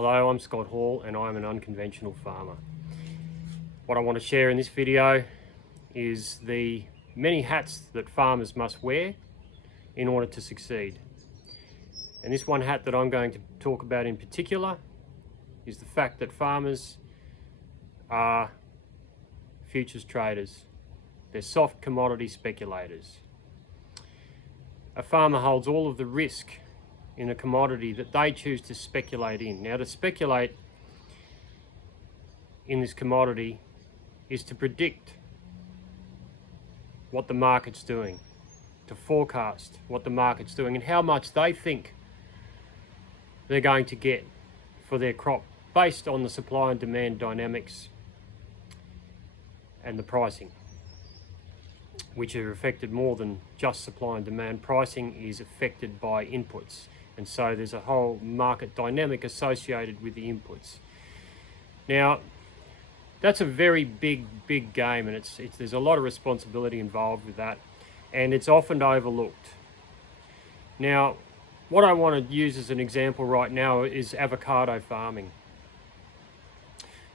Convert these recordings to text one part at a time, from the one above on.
Hello, I'm Scott Hall and I'm an unconventional farmer. What I want to share in this video is the many hats that farmers must wear in order to succeed. And this one hat that I'm going to talk about in particular is the fact that farmers are futures traders. They're soft commodity speculators. A farmer holds all of the risk in a commodity that they choose to speculate in. Now, to speculate in this commodity is to predict what the market's doing, to forecast what the market's doing and how much they think they're going to get for their crop based on the supply and demand dynamics and the pricing, which are affected more than just supply and demand. Pricing is affected by inputs, and so there's a whole market dynamic associated with the inputs. Now, that's a very big game, and there's a lot of responsibility involved with that, and it's often overlooked. Now, what I want to use as an example right now is avocado farming.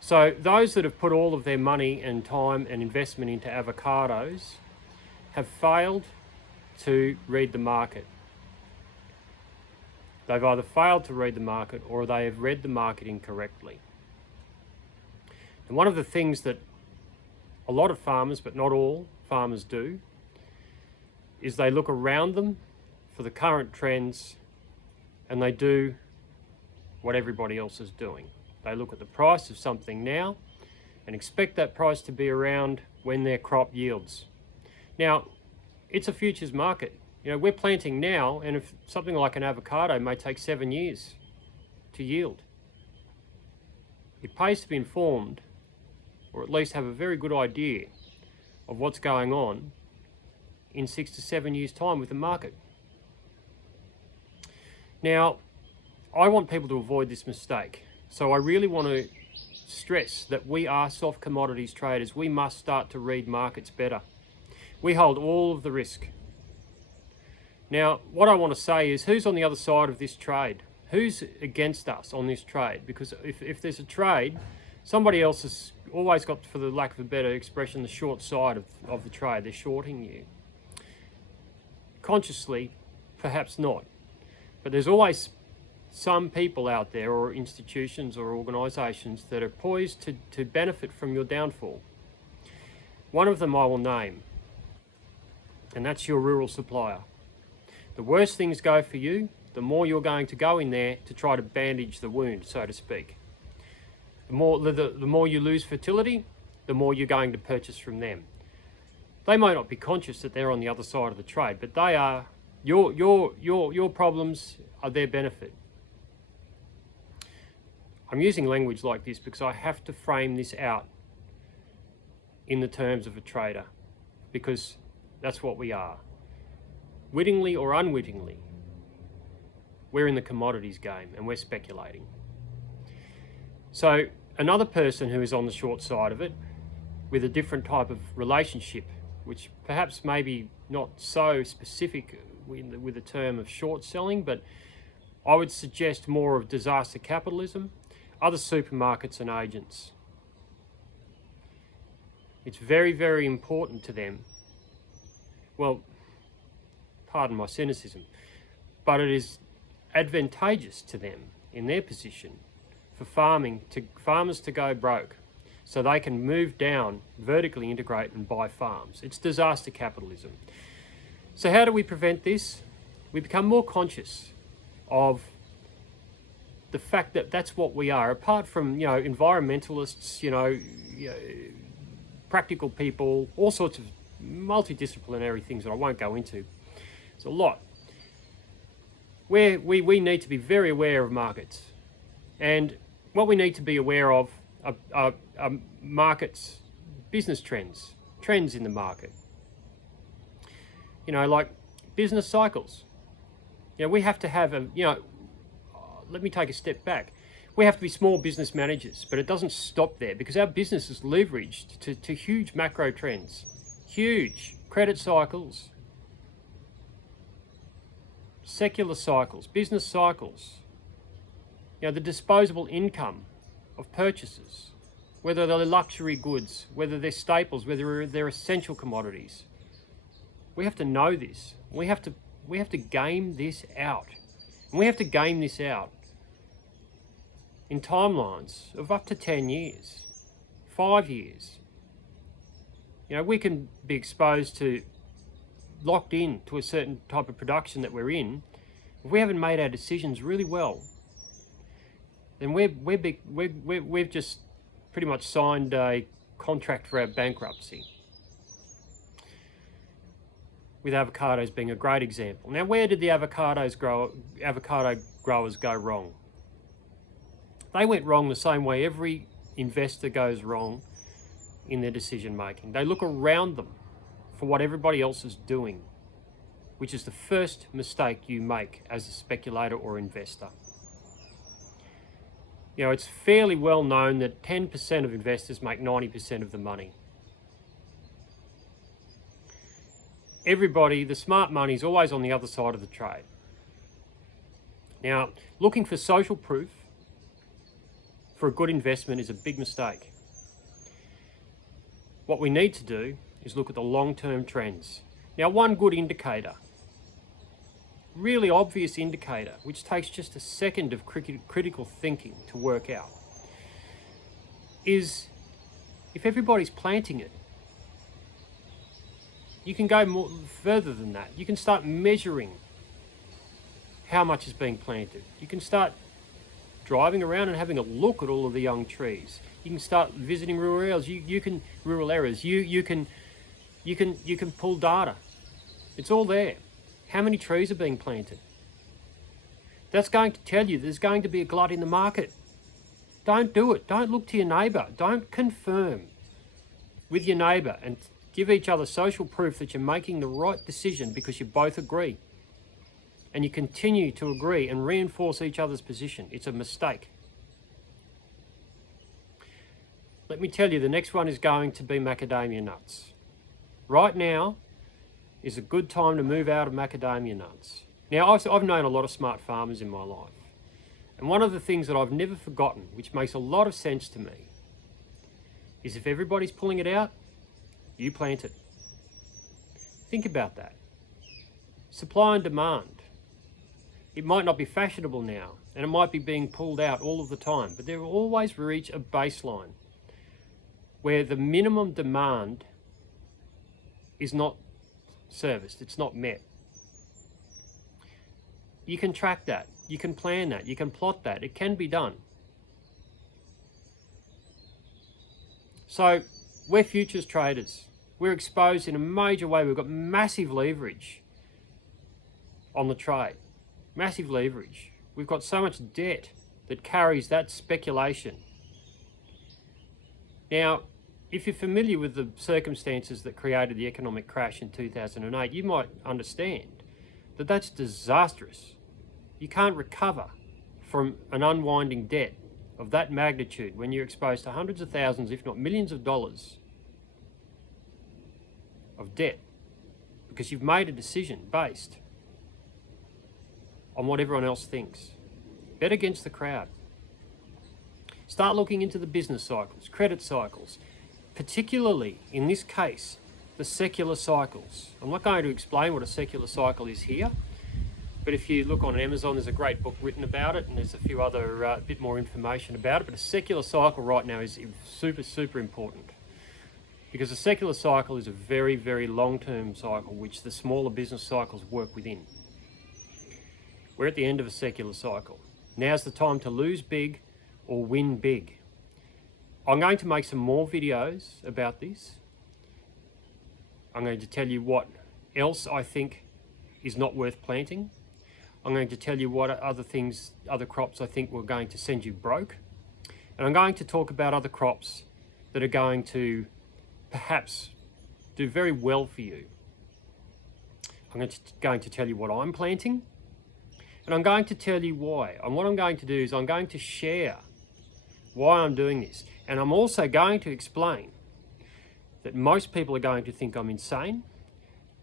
So those that have put all of their money and time and investment into avocados have failed to read the market. They've either failed to read the market or they have read the market incorrectly. And one of the things that a lot of farmers, but not all farmers, do is they look around them for the current trends and they do what everybody else is doing. They look at the price of something now and expect that price to be around when their crop yields. Now, it's a futures market. You know, we're planting now, and if something like an avocado may take 7 years to yield. It pays to be informed, or at least have a very good idea of what's going on in 6 to 7 years' time with the market. Now, I want people to avoid this mistake. So I really want to stress that we are soft commodities traders. We must start to read markets better. We hold all of the risk. Now, what I want to say is, who's on the other side of this trade? Who's against us on this trade? Because if there's a trade, somebody else has always got, for the lack of a better expression, the short side of the trade. They're shorting you. Consciously, perhaps not. But there's always some people out there, or institutions or organisations, that are poised to benefit from your downfall. One of them I will name, and that's your rural supplier. The worse things go for you, the more you're going to go in there to try to bandage the wound, so to speak. The more you lose fertility, the more you're going to purchase from them. They might not be conscious that they're on the other side of the trade, but they are. Your problems are their benefit. I'm using language like this because I have to frame this out in the terms of a trader, because that's what we are. Wittingly or unwittingly, we're in the commodities game and we're speculating. So another person who is on the short side of it, with a different type of relationship, which perhaps maybe not so specific with the term of short selling, but I would suggest more of disaster capitalism, other supermarkets and agents. It's very important to them. Well, pardon my cynicism, but it is advantageous to them in their position for farmers to go broke, so they can move down, vertically integrate and buy farms. It's disaster capitalism. So how do we prevent this? We become more conscious of the fact that that's what we are. Apart from, environmentalists, practical people, all sorts of multidisciplinary things that I won't go into. It's a lot. We need to be very aware of markets. And what we need to be aware of are markets, business trends in the market. Like business cycles. We have to have let me take a step back. We have to be small business managers, but it doesn't stop there, because our business is leveraged to huge macro trends, huge credit cycles, secular cycles, business cycles. You know, the disposable income of purchases, whether they're luxury goods, whether they're staples, whether they're essential commodities. We have to know this. We have to game this out. And we have to game this out in timelines of up to 10 years, 5 years. You know, we can be exposed to, locked in to a certain type of production that we're in. If we haven't made our decisions really well, then we've just pretty much signed a contract for our bankruptcy. With avocados being a great example. Now, where did the avocado growers go wrong? They went wrong the same way every investor goes wrong in their decision making. They look around them for what everybody else is doing, which is the first mistake you make as a speculator or investor. You know, it's fairly well known that 10% of investors make 90% of the money. Everybody, the smart money is always on the other side of the trade. Now, looking for social proof for a good investment is a big mistake. What we need to do is look at the long-term trends. Now, one good indicator, really obvious indicator, which takes just a second of critical thinking to work out, is if everybody's planting it. You can go more further than that. You can start measuring how much is being planted. You can start driving around and having a look at all of the young trees. You can start visiting rural areas. You can pull data. It's all there. How many trees are being planted? That's going to tell you there's going to be a glut in the market. Don't do it. Don't look to your neighbour. Don't confirm with your neighbour and give each other social proof that you're making the right decision because you both agree. And you continue to agree and reinforce each other's position. It's a mistake. Let me tell you, the next one is going to be macadamia nuts. Right now is a good time to move out of macadamia nuts. Now, I've known a lot of smart farmers in my life. And one of the things that I've never forgotten, which makes a lot of sense to me, is if everybody's pulling it out, you plant it. Think about that. Supply and demand. It might not be fashionable now, and it might be being pulled out all of the time, but there will always reach a baseline where the minimum demand is not serviced, it's not met. You can track that, you can plan that, you can plot that, it can be done. So we're futures traders. We're exposed in a major way. We've got massive leverage on the trade, massive leverage. We've got so much debt that carries that speculation. Now, if you're familiar with the circumstances that created the economic crash in 2008, you might understand that that's disastrous. You can't recover from an unwinding debt of that magnitude when you're exposed to hundreds of thousands, if not millions of dollars of debt, because you've made a decision based on what everyone else thinks. Bet against the crowd. Start looking into the business cycles, credit cycles, particularly in this case, the secular cycles. I'm not going to explain what a secular cycle is here, but if you look on Amazon, there's a great book written about it, and there's a few other bit more information about it. But a secular cycle right now is super important, because a secular cycle is a very, very long-term cycle which the smaller business cycles work within. We're at the end of a secular cycle. Now's the time to lose big or win big. I'm going to make some more videos about this. I'm going to tell you what else I think is not worth planting. I'm going to tell you what other crops I think were going to send you broke. And I'm going to talk about other crops that are going to perhaps do very well for you. I'm going to tell you what I'm planting, and I'm going to tell you why. And what I'm going to do is I'm going to share why I'm doing this. And I'm also going to explain that most people are going to think I'm insane.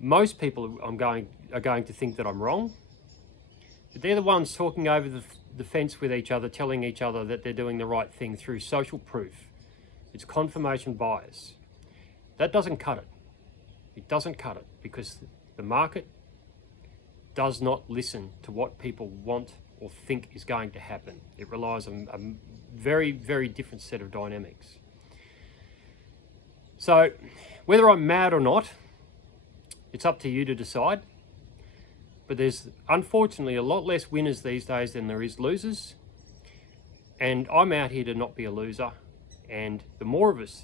Most people are going to think that I'm wrong. But they're the ones talking over the fence with each other, telling each other that they're doing the right thing through social proof. It's confirmation bias. That doesn't cut it. It doesn't cut it, because the market does not listen to what people want or think is going to happen. It relies on a very, very different set of dynamics. So whether I'm mad or not, it's up to you to decide. But there's unfortunately a lot less winners these days than there is losers. And I'm out here to not be a loser. And the more of us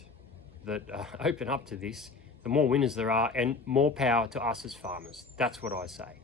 that open up to this, the more winners there are, and more power to us as farmers. That's what I say.